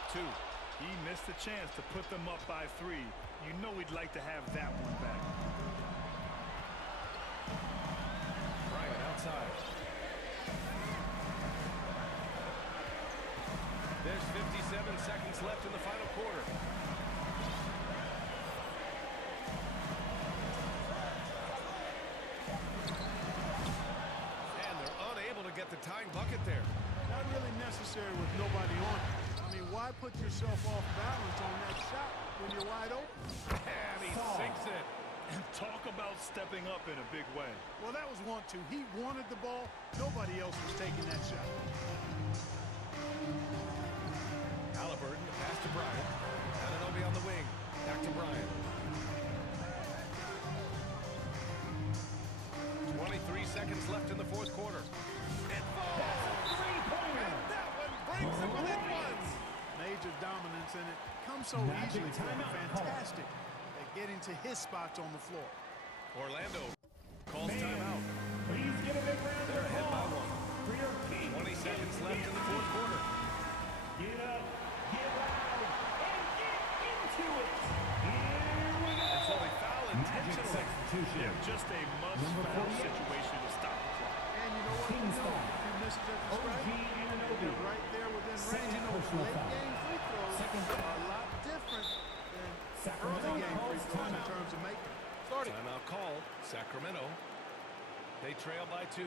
up 2. He missed a chance to put them up by 3. You know he'd like to have that one back. Bryant outside. There's 57 seconds left in the final quarter. And they're unable to get the tying bucket there. Not really necessary with nobody on it. I mean, why put yourself off balance on that shot when you're wide open? And he sinks it. And talk about stepping up in a big way. Well, that was 1-2. He wanted the ball. Nobody else was taking that shot. Halliburton, pass to Bryant. Anunoby on the wing. Back to Bryant. 23 seconds left in the fourth quarter. It falls! And that one brings him within one. Major dominance in it. Comes so easily for him. Fantastic at getting to his spots on the floor. Orlando calls timeout. Please give a big round They're of ahead by applause 1. for your team. 20 seconds left in the fourth quarter. Get up, get loud, and get into it. Here we go. And so they foul intentionally. Substitution. Yeah, just a must-foul situation to stop the clock. And you know what? You know, a few misses at the OG strike. Anunoby. They're right there within range. Second You know, personal late foul. game free throws Second are foul. a lot different than Sacramento early game calls free throws in timeout. terms of making. Timeout called. Sacramento. They trail by 2.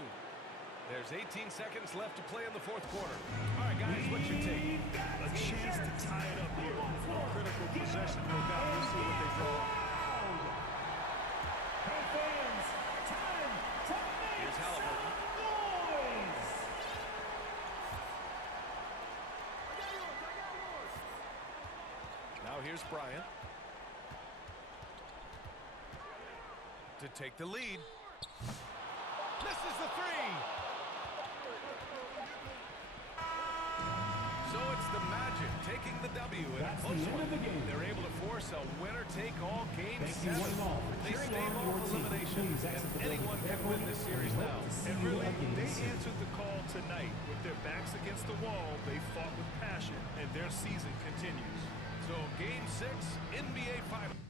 There's 18 seconds left to play in the fourth quarter. All right, guys, what's your take? A chance to tie it up here. Critical possession, no doubt. We'll see what they draw. Hey, fans, time to make Here's Halliburton. noise. Now here's Bryant. To take the lead. Misses the 3. So it's the Magic taking the W in a That's close the end one. of the game. They're able to force a winner-take-all game Thank you 7. one and all for They cheering stave on off your team. elimination, Please exit and the building anyone can win this series now. And really, they answered the call tonight. With their backs against the wall, they fought with passion, and their season continues. So game 6, NBA Finals.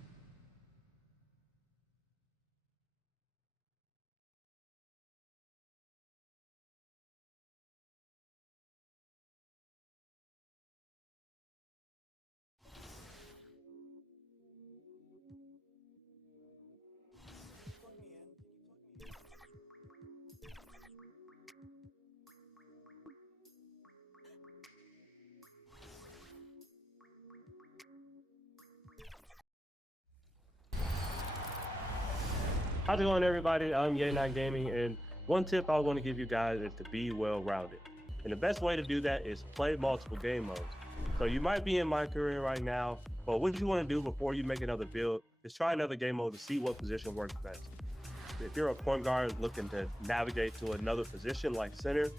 How's it going, everybody? I'm Ye9 Gaming, and one tip I want to give you guys is to be well-rounded. And the best way to do that is play multiple game modes. So you might be in my career right now, but what you want to do before you make another build is try another game mode to see what position works best. If you're a point guard looking to navigate to another position like center,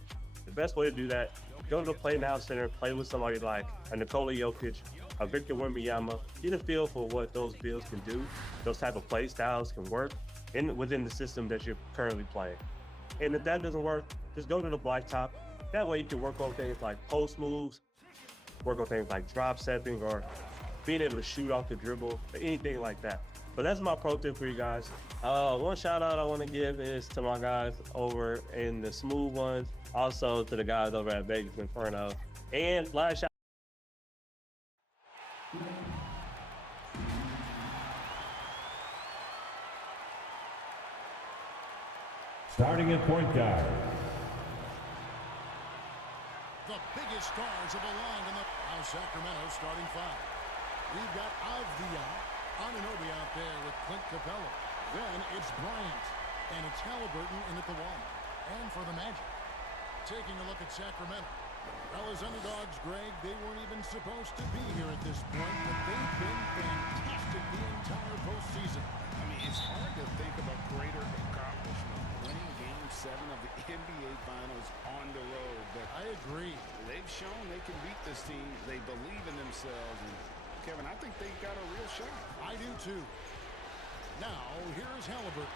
the best way to do that, go to the Play Now Center, play with somebody like a Nikola Jokic, a Victor Wembanyama, get a feel for what those builds can do, those type of play styles can work within the system that you're currently playing. And if that doesn't work, just go to the blacktop. That way you can work on things like post moves, work on things like drop stepping, or being able to shoot off the dribble, or anything like that. But that's my pro tip for you guys. One shout out I want to give is to my guys over in the smooth ones, also to the guys over at Vegas Inferno. And last shout Starting at point guard. The biggest stars of the line in the Sacramento starting 5. We've got Avdia, Anunoby out there with Clint Capella. Then it's Bryant, and it's Halliburton in at the 1. And for the Magic, taking a look at Sacramento. Well, as underdogs, Greg, they weren't even supposed to be here at this point, but they've been fantastic the entire postseason. I mean, it's hard to think of a greater accomplishment, winning Game 7 of the NBA Finals on the road. But I agree. they've shown they can beat this team. They believe in themselves. And, Kevin, I think they've got a real shot. I do, too. Now, here's Halliburton.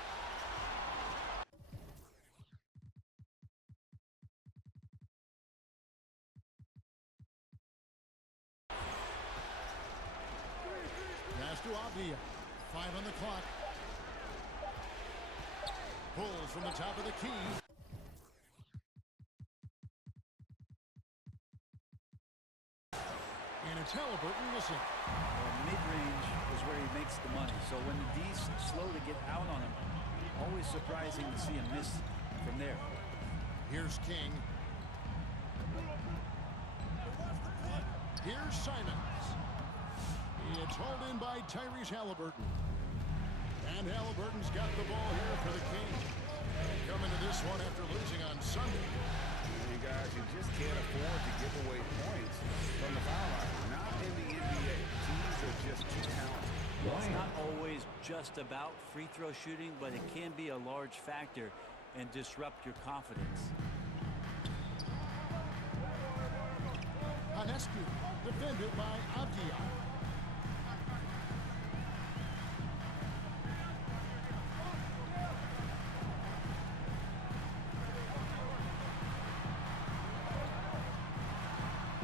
Pass to Avdia. 5 on the clock. Pulls from the top of the key. And it's Halliburton missing. Well, mid-range is where he makes the money. So when the D's slow to get out on him, always surprising to see him miss from there. Here's King. Here's Simons. It's hauled in by Tyrese Halliburton. And Halliburton's got the ball here for the Kings. Coming to this one after losing on Sunday. And guys, you just can't afford to give away points from the foul line. Not in the NBA. Teams are just too talented. It's not always just about free throw shooting, but it can be a large factor and disrupt your confidence. Hanescu, defended by Avdia.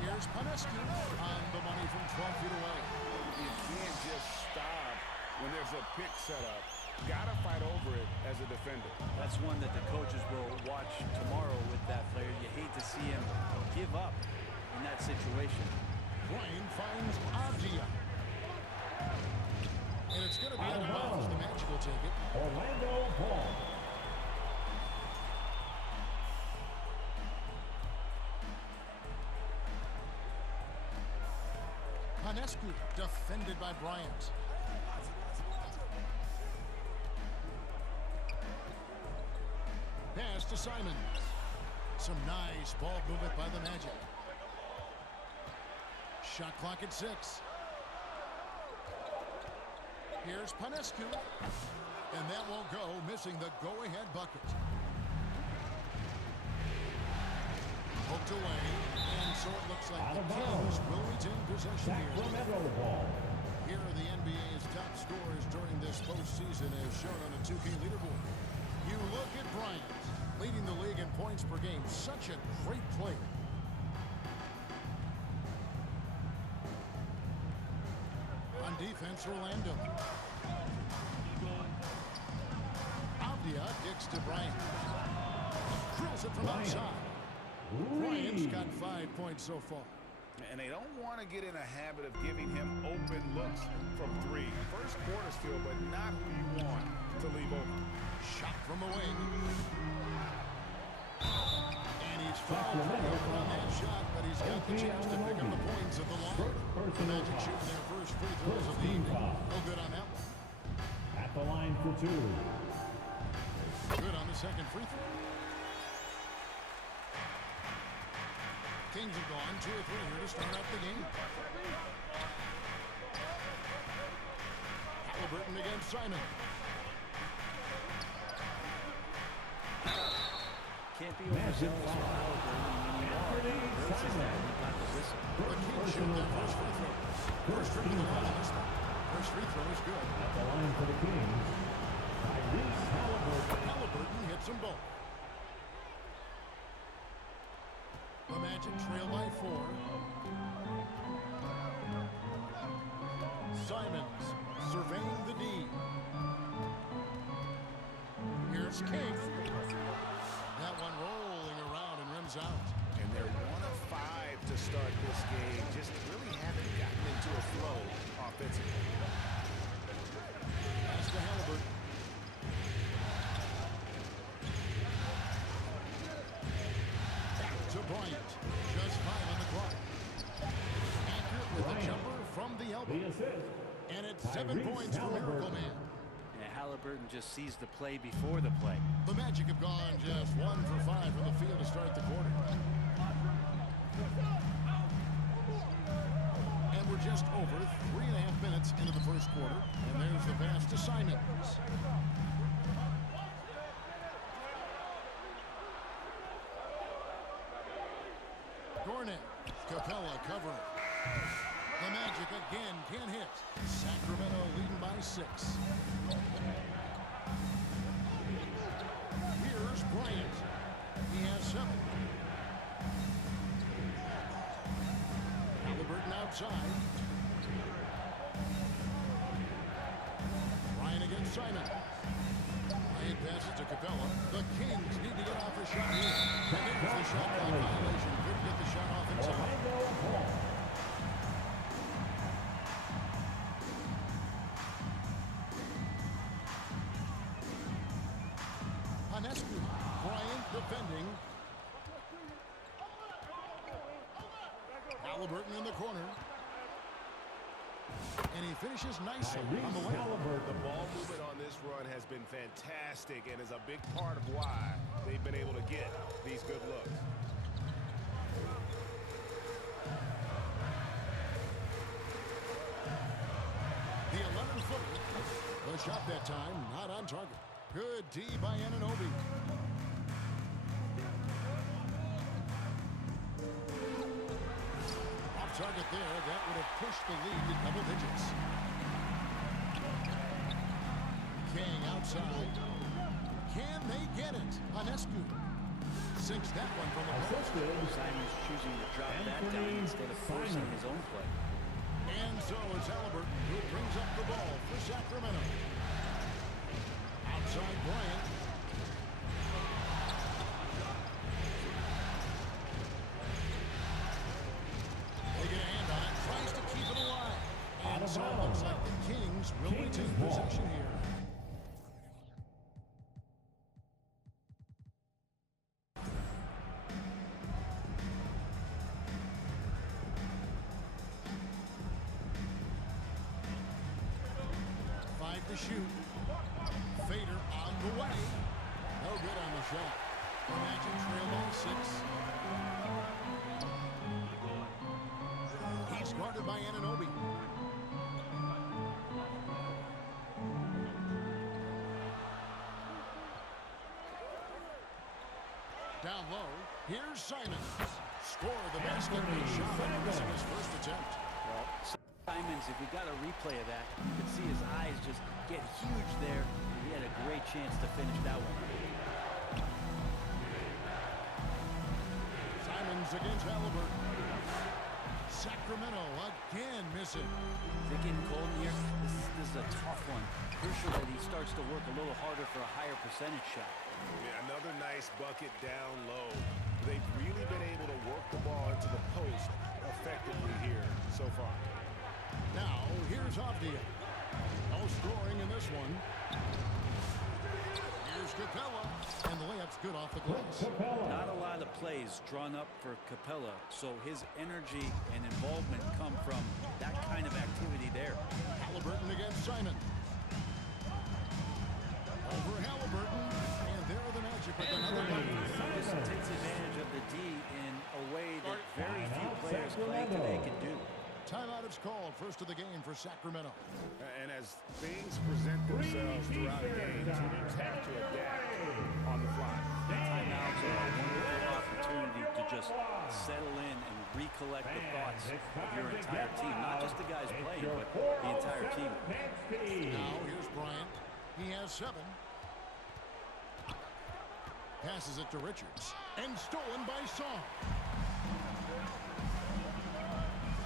Here's Hanescu on the money from 12 feet away. You can't just stop when there's a pick set up. Gotta fight over it as a defender. That's one that the coaches will watch tomorrow with that player. You hate to see him give up in that situation. Bryant finds Avdia. And it's going to be out of bounds. The Magic will take it. Orlando Ball. Hanescu, defended by Bryant. Pass to Simons. Some nice ball movement by the Magic. Shot clock at 6. Here's Hanescu. And that won't go, missing the go-ahead bucket. Poked away, and so it looks like Out the of Kings bounds. will retain possession here. Sacramento Ball. Here are the NBA's top scorers during this postseason as shown on the 2K leaderboard. You look at Bryant, leading the league in points per game. Such a great player. On defense, Orlando. Avdia kicks to Bryant. Drills it from outside. Bryant's got 5 points so far. And they don't want to get in a habit of giving him open looks from 3. First quarter still, but not who you want to leave open. Shot from the wing. And he's fouled on that shot, but he's got the chance to pick up the points of the long. The Magic shooting their first free throws of the evening. No good on that one. At the line for 2. Good on the second free throw. Kings have gone 2 or 3 here to start out the game. Halliburton against Simon. Can't be overzealous with Halliburton. When you are, versus that, you got the whistle. The Kings shoot their first free throw. First free throw on this one. First free throw is good. At the line for the Kings. Tyrese Halliburton. Halliburton hits them both. The Magic trail by 4. Simons surveying the D. Here's King. That one rolling around and rims out. And they're 1 of 5 to start this game. Just really haven't gotten into a flow offensively. Pass to Halliburton. Back to Bryant. Just 5 on the clock. Accurate with a jumper from the elbow. The assist. And it's 7 Tyrese points for Miracle Halliburton. Man. Yeah, Halliburton just sees the play before the play. The Magic have gone just 1 for 5 from the field to start the quarter. And we're just over 3.5 minutes into the first quarter. And there's the pass to Simons. Gornet. Capella covering. The Magic again can't hit. Sacramento leading by 6. Here's Bryant. He has 7. Halliburton outside. Simon. Bryant passes to Capella. The Kings need to get off a shot here. And there's the shot clock violation. Couldn't get the shot off in time. Hanescu. Bryant defending. Halliburton in the corner. And he finishes nicely on the way. The ball movement on this run has been fantastic and is a big part of why they've been able to get these good looks. The 11-footer. The shot that time, not on target. Good D by Anunoby. Off target there. That would have pushed the lead to double digits. King outside. Can they get it? Hanescu sinks that one from the post. Simon's choosing to drop that down instead of forcing his own play. And so it's Halliburton who brings up the ball for Sacramento. Outside Bryant. They get a hand on it, tries to keep it alive. And so it looks like the Kings will retain possession here. To shoot. Fader on the way. No good on the shot. The Magic trail by 6. He's guarded by Anunoby. Down low. Here's Simon. Score the basket. He shot on missing his first attempt. Well, Simons, if we got a replay of that, you could see his eyes just get huge there. He had a great chance to finish that one. Simons against Halliburton. Sacramento again missing. Is it getting cold in here? This is a tough one. Crucial that he starts to work a little harder for a higher percentage shot. Yeah, another nice bucket down low. They've really been able to work the ball into the post effectively here so far. Now, here's Avdia. No scoring in this one. Here's Capella. And the layup's good off the glass. Not a lot of plays drawn up for Capella, so his energy and involvement come from that kind of activity there. Halliburton against Simon. Over Halliburton. And there are the Magic with another one. This takes advantage of the D in a way that very few players playing today can do. Timeout is called. First of the game for Sacramento. And as things present themselves throughout a game, teams have to adapt on the fly. Timeouts are a wonderful opportunity to just settle in and recollect the thoughts of your entire team. Not just the guys playing, but the entire team. Now, here's Bryant. He has 7. Passes it to Richards. And stolen by Song.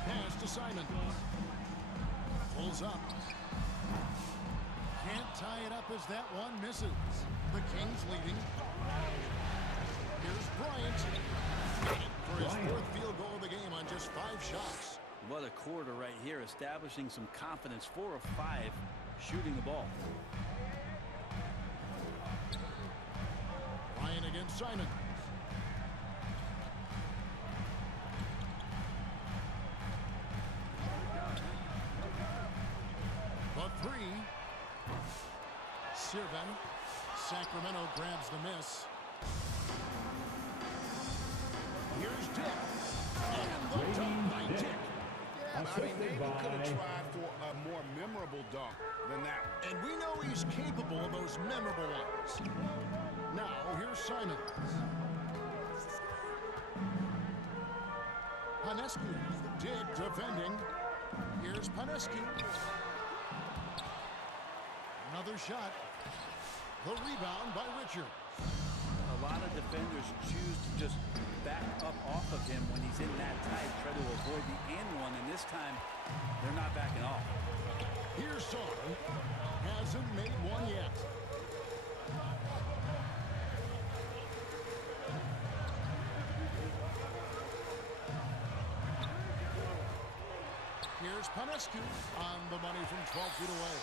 Pass to Simon. Pulls up. Can't tie it up as that one misses. The Kings leading. Here's Bryant. For his 4th field goal of the game on just 5 shots. What a quarter right here, establishing some confidence. 4 of 5 shooting the ball. Bryant against Simon. The 3. Sirven. Sacramento grabs the miss. Here's Dick. And the dunk by Dick. Yeah, I mean, maybe could have tried for a more memorable dunk than that one. And we know he's capable of those memorable ones. Now, here's Simon. Hanescu. Dick defending. Here's Hanescu. Another shot. The rebound by Richard. A lot of defenders choose to just back up off of him when he's in that tight, try to avoid the and one, and this time they're not backing off. Here's Sarr. Hasn't made one yet. Here's Panescu on the money from 12 feet away.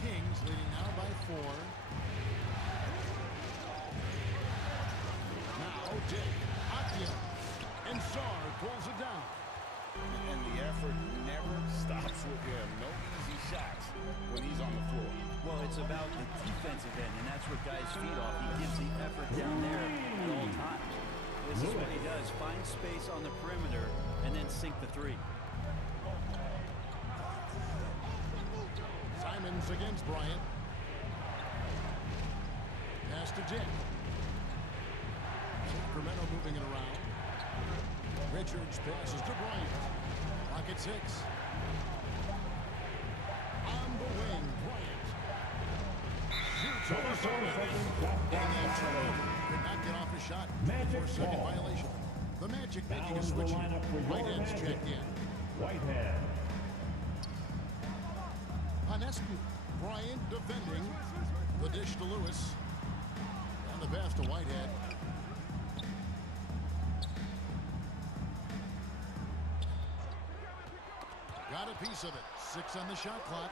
Kings leading now by 4. Now Dick, Akia, and Sarr pulls it down. And the effort never stops with him. No easy shots when he's on the floor. Well, it's about the defensive end, and that's what guys feed off. He gives the effort down there at all times. This is what he does. Find space on the perimeter and then sink the three. Simons against Bryant. Pass to Dick. Sacramento moving it around. Richards passes to Bryant. Rocket 6. On the wing, Bryant. Shoots over. And then turnover. Could not get off a shot. For a second violation. The Magic making a switch here. Whitehead's checked in. Whitehead. Panescu. Bryant defending. The dish to Lewis. And the pass to Whitehead. Got a piece of it. 6 on the shot clock.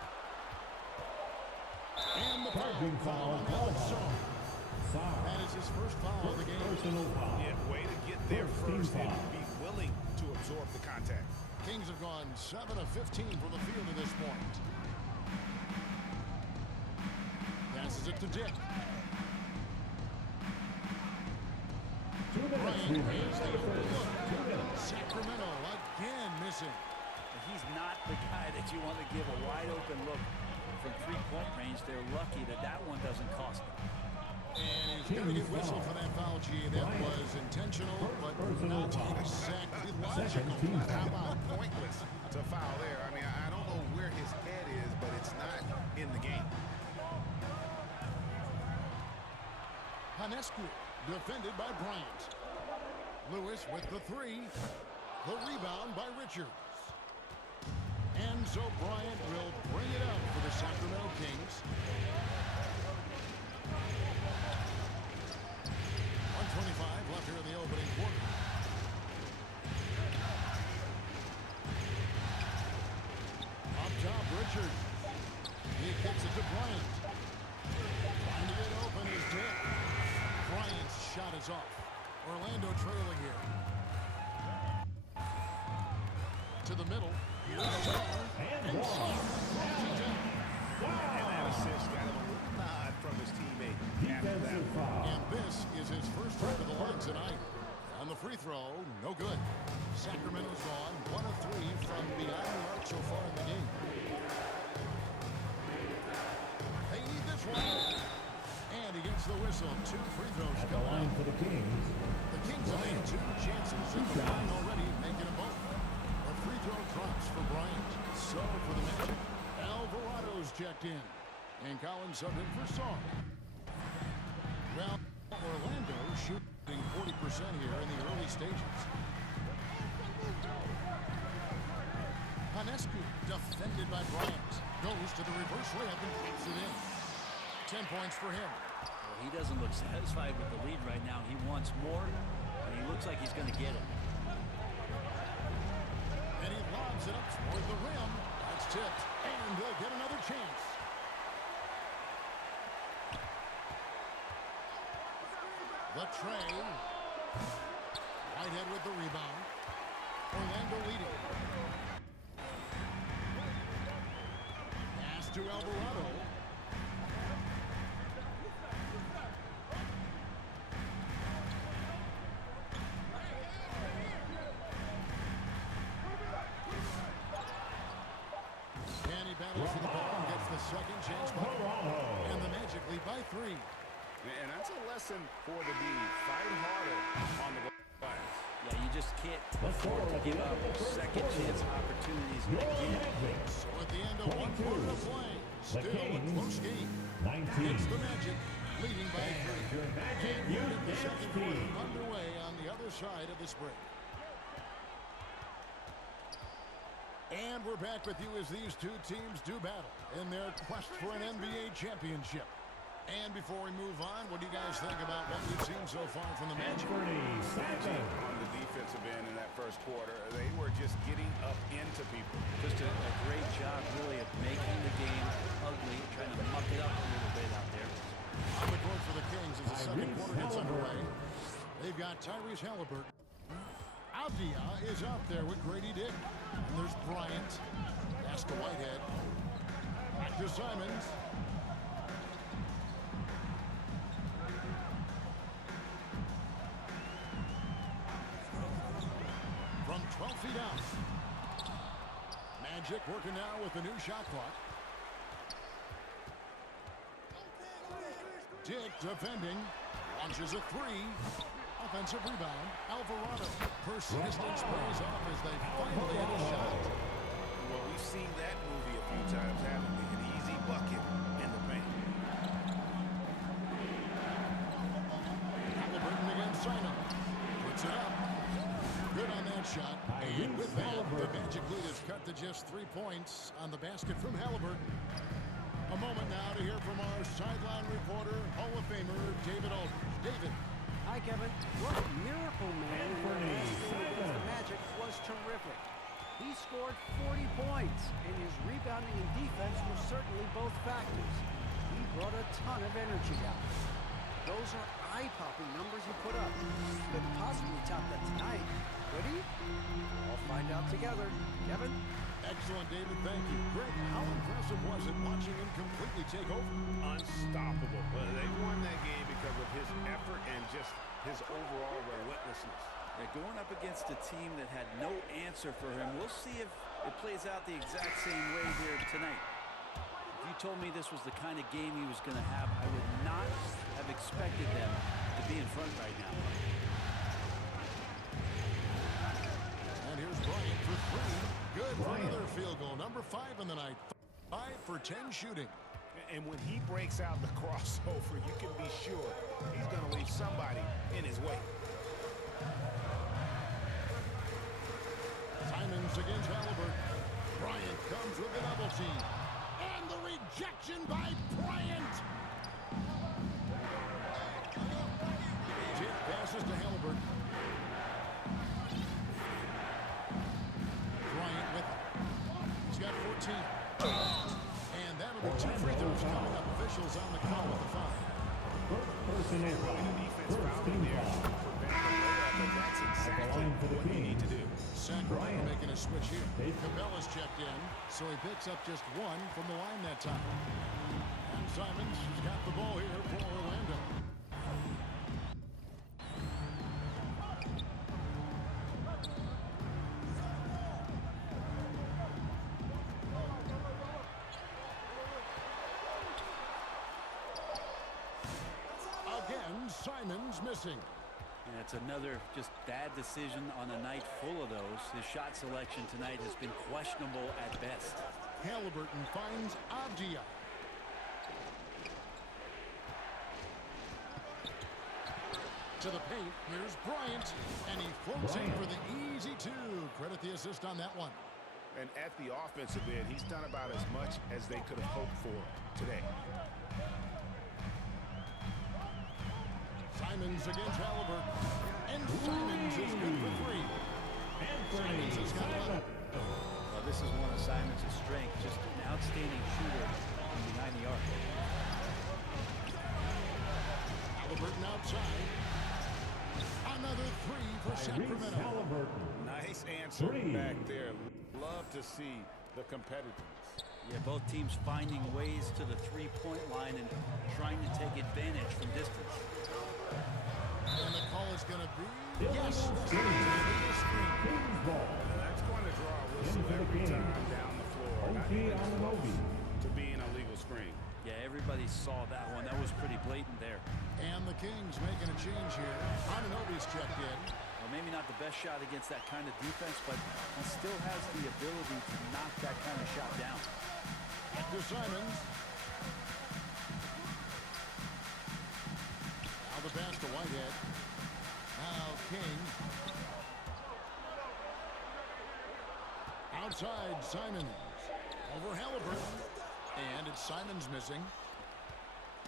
And the foul on Sarr. That is his first foul of the game. Yeah, way to get there first and be willing to absorb the contact. Kings have gone 7 of 15 from the field at this point. Passes it to Dick. Bryant has the look. Sacramento again missing. He's not the guy that you want to give a wide open look from three-point range. They're lucky that that one doesn't cost them. And he's going to get whistled for that foul, G. That was intentional, but not exactly logical. How about pointless to foul there? I mean, I don't know where his head is, but it's not in the game. Panescu defended by Bryant. Lewis with the 3. The rebound by Richards. And so Bryant will bring it up for the Sacramento Kings. 1:25 left here in the opening quarter. Up top, Richards. He kicks it to Bryant. Trying to get open is Dick. Bryant's shot is off. Orlando trailing here. To the middle. Here's Sarr. And Sarr. And that assist got him a little nod from his teammate after that. And this is his first trip to the line tonight. On the free throw, no good. Sacramento's gone 1 of 3 from behind the arc so far in the game. They need this one. And he gets the whistle. 2 free throws At the coming line up. for the Kings. The Kings have had 2 chances in the line already, making them both. A free throw drops for Bryant. So for the Magic, Alvarado's checked in. And Collins subbed in for Sarr. Well, Orlando shooting 40% here in the early stages. Panescu defended by Bryant. Goes to the reverse layup and puts it in. 10 points for him. Well, he doesn't look satisfied with the lead right now. He wants more, and he looks like he's going to get it. And he lobs it up toward the rim. That's tipped. And they'll get another chance. The tray. Whitehead with the rebound. Orlando leading. Pass to Alvarado. And he battles for the ball and gets the second chance bucket. And the Magic lead by 3. And that's a lesson for the D. Fight harder on the glass. Yeah, you just can't afford to give up second chance opportunities again. So at the end of 1 quarter of play, still a close game. 19. It's the Magic leading by 3. And we get the second quarter underway on the other side of this break. And we're back with you as these two teams do battle in their quest for an NBA championship. And before we move on, what do you guys think about what we've seen so far from the Magic? On the defensive end in that first quarter, they were just getting up into people. Just a great job, really, of making the game ugly, trying to muck it up a little bit out there. On the court for the Kings as the second quarter gets underway. They've got Tyrese Halliburton. Avdia is out there with Grady Dick. And there's Bryant. Pass to Whitehead. Back to Simons. From 12 feet out. Magic working now with the new shot clock. Dick defending. Launches a three. Offensive rebound. Alvarado. Persistence pays off as they finally hit a shot. Well, we've seen that movie a few times, haven't we? An easy bucket in the paint. Halliburton against Simon. Puts it up. Good on that shot. And with that, the Magic lead is cut to just 3 points on the basket from Halliburton. A moment now to hear from our sideline reporter, Hall of Famer David Aldridge. David. Hi, Kevin. What a miracle man against the Magic was terrific. He scored 40 points, and his rebounding and defense were certainly both factors. He brought a ton of energy out. Those are eye-popping numbers he put up. Couldn't possibly top that tonight, could he? We'll find out together. Kevin? Excellent, David. Thank you. Greg, how impressive was it watching him completely take over? Unstoppable. Well, they won that game because of his effort and just his overall relentlessness. They're going up against a team that had no answer for him. We'll see if it plays out the exact same way here tonight. If you told me this was the kind of game he was going to have, I would not have expected them to be in front right now. And here's Bryant for three. Good for another field goal. Number 5 in the night. 5 for 10 shooting. And when he breaks out the crossover, you can be sure he's going to leave somebody in his way. Simons against Halliburton. Bryant comes with a double team. And the rejection by Bryant. Tip passes to Halliburton. Bryant with it. He's got 14. And that'll be 2 free throws coming up. Officials on the call with the foul. That's exactly what you need to do. Sacramento making a switch here. Cabela's checked in, so he picks up just 1 from the line that time. And Simons has got the ball here for Orlando. Again, Simons missing. And it's another just bad decision on a night full of those. His shot selection tonight has been questionable at best. Halliburton finds Avdia. To the paint, here's Bryant, and he floats in for the easy 2. Credit the assist on that one. And at the offensive end, he's done about as much as they could have hoped for today. Simons against Halliburton. And Simons is good for 3. Simons has got 11. Well, this is one of Simons' strengths, just an outstanding shooter from behind the arc. Halliburton outside. Another 3 for Sacramento. Nice answer back there. Love to see the competitiveness. Yeah, both teams finding ways to the three-point line and trying to take advantage from distance. And the call is going to be, yes, that's going to be a screen. That's going to draw a whistle every time down the floor. Not even close to being a legal screen. Yeah, everybody saw that one. That was pretty blatant there. And the Kings making a change here. Anunoby's checked in. Well, maybe not the best shot against that kind of defense, but he still has the ability to knock that kind of shot down. Back to Simons. Now the pass to Whitehead. Now King. outside Simons. Over Halliburton. And it's Simons missing.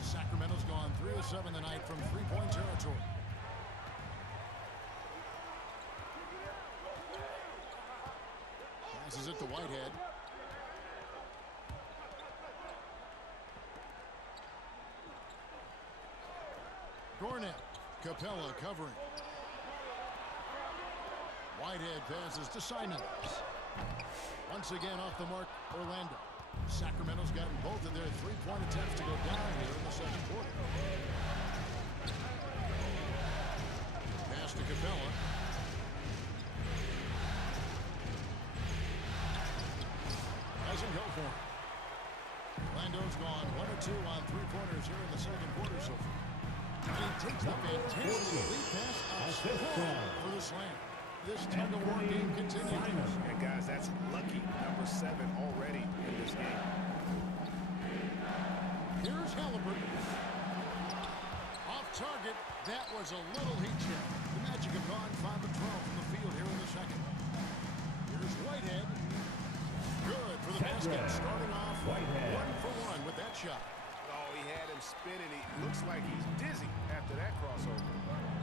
Sacramento's gone 3 of 7 tonight from three-point territory. Passes it to Whitehead. Gornett. Capella covering. Whitehead passes to Simons. Once again off the mark, Orlando. Sacramento's gotten both of their three-point attempts to go down here in the second quarter. Pass to Capella. Doesn't go for it. Orlando's gone 1 or 2 on three-pointers here in the second quarter so far. And he takes the fantastic lead pass for the slam. This tug-of-war game continues. And guys, that's lucky number 7 already in this game. Here's Halliburton. Off target. That was a little heat check. The Magic have gone 5 of 12 from the field here in the second. Here's Whitehead. Good for the basket. Starting off 1 for 1 with that shot. Oh, he had him spinning. He looks like he's dizzy after that crossover.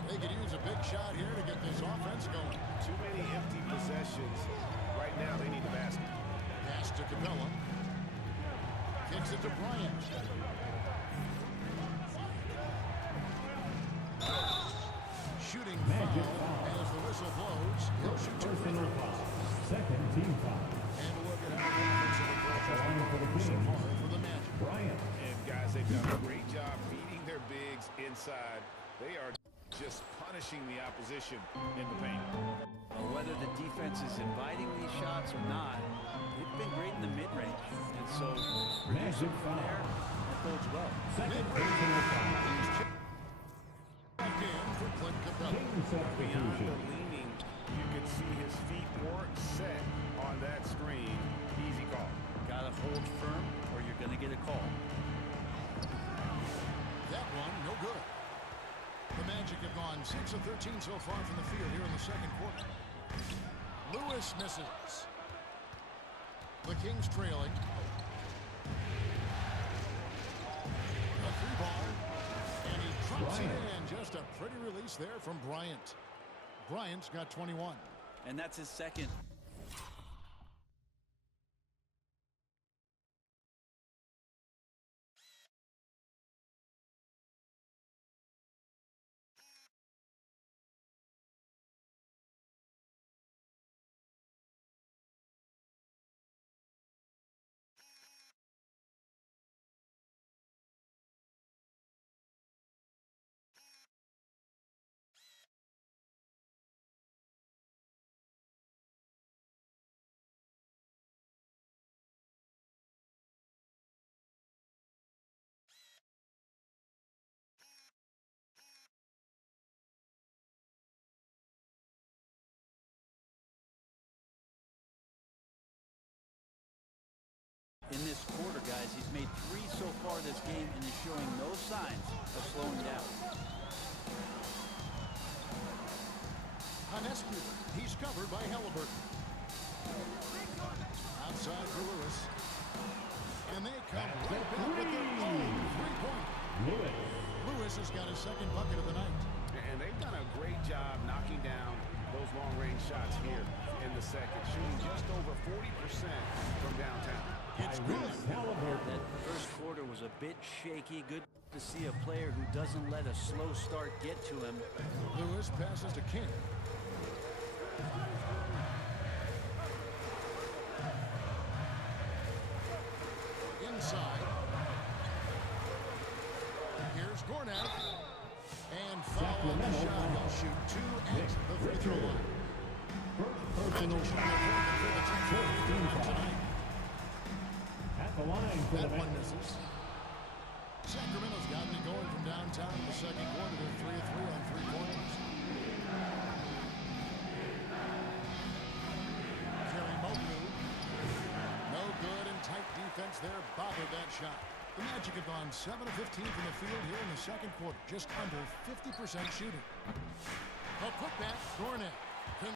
They could use a big shot here to get this offense going. Too many empty possessions. Right now, they need the basket. Pass to Capella. Kicks it to Bryant. Shooting foul as the whistle blows. He'll shoot 2 free throws. Second team foul. And a look at how the offensive aggressive so far for the Magic. Bryant. And guys, they've done a great job feeding their bigs inside. They are just punishing the opposition in the paint. Whether the defense is inviting these shots or not, they've been great in the mid-range. And so, Magic from foul. there, that bodes well. Second personal foul. Back in for Clint Capella. Team Beyond substitution. the leaning, you can see his feet weren't set on that screen. Easy call. Got to hold firm or you're going to get a call. That one, no good. The Magic have gone 6 of 13 so far from the field here in the second quarter. Lewis misses. The Kings trailing. A 3-ball. And he drops it in. Just a pretty release there from Bryant. Bryant's got 21. And that's his second. In this quarter, guys, he's made 3 so far this game and is showing no signs of slowing down. Hanescu, he's covered by Halliburton. Outside for Lewis. And they come right back with their own 3-point. Lewis has got his second bucket of the night. And they've done a great job knocking down those long-range shots here in the second, shooting just over 40% from downtown. It's good. That first quarter was a bit shaky. Good to see a player who doesn't let a slow start get to him. Lewis passes to King. Inside. Here's Gornett. And foul on the shot. He'll shoot 2 at the free throw line. Magic shooting for the team tonight. At the line for That the one Magic. misses. Sacramento's gotten it going from downtown in the second quarter. They're 3 of 3 on 3-pointers. Jerry Mogu. No good, and tight defense there bothered that shot. The Magic have gone 7 of 15 from the field here in the second quarter. Just under 50% shooting. A putback, Gornett.